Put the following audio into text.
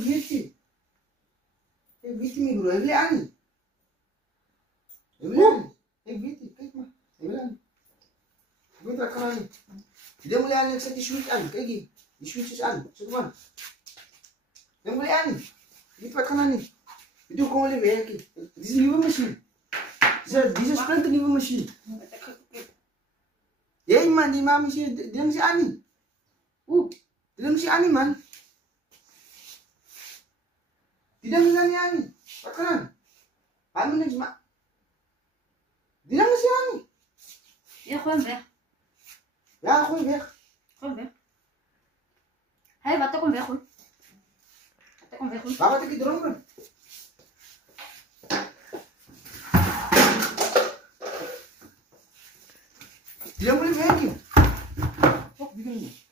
Weet je niet broer, hij wil aan niet. Hij wil aan niet. Ik weet het, kijk maar. Hij wil aan niet. Ik weet dat kan aan niet. Dia mulai aan, ik zet die switch aan, kijk hier. Die switch is aan, zet hem aan. Dia mulai aan niet. Weet wat kan aan niet. Weet je gewoon werken. Dit is een nieuwe machine. Dit is een splinter nieuwe machine. Jij man, die man is hier, die is aan niet. Die is aan niet man. Die is aan niet. Wat kan aan? Hij moet niks maar. Die is aan niet. Ja, gewoon weg. Ja, gewoon weg. Gewoon weg. Hé, wat ook weg hoor. Wat ook weg hoor. Waar wat ik dronken? Die moet niet werken. Fuck, die wil niet.